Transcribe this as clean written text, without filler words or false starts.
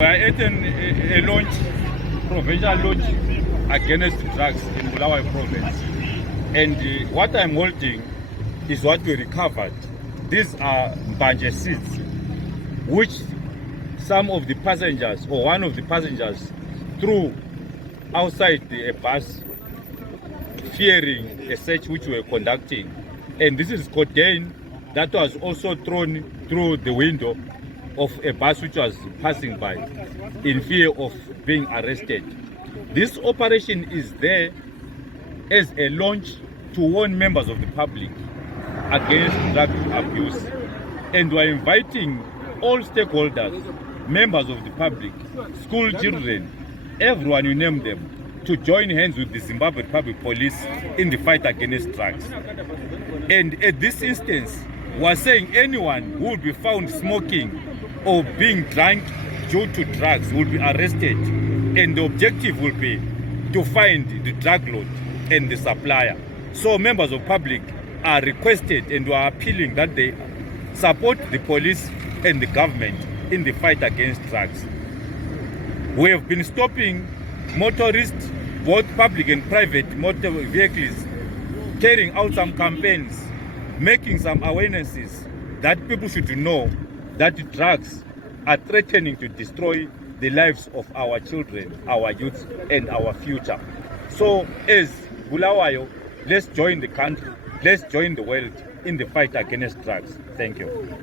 We are at a launch, provincial launch against drugs in Bulawayo province. And what I'm holding is what we recovered. These are mbanje seeds, which some of the passengers or one of the passengers threw outside a bus, fearing a search which we were conducting. And this is cocaine that was also thrown through the window of a bus which was passing by in fear of being arrested. This operation is there as a launch to warn members of the public against drug abuse. And we are inviting all stakeholders, members of the public, school children, everyone you name them, to join hands with the Zimbabwe Public Police in the fight against drugs. And at this instance, we are saying anyone who will be found smoking or being drunk due to drugs will be arrested, and the objective will be to find the drug lord and the supplier. So members of public are requested and we are appealing that they support the police and the government in the fight against drugs. We have been stopping motorists, both public and private motor vehicles, carrying out some campaigns, making some awarenesses that people should know that drugs are threatening to destroy the lives of our children, our youth, and our future. So as Bulawayo, let's join the country, let's join the world in the fight against drugs. Thank you.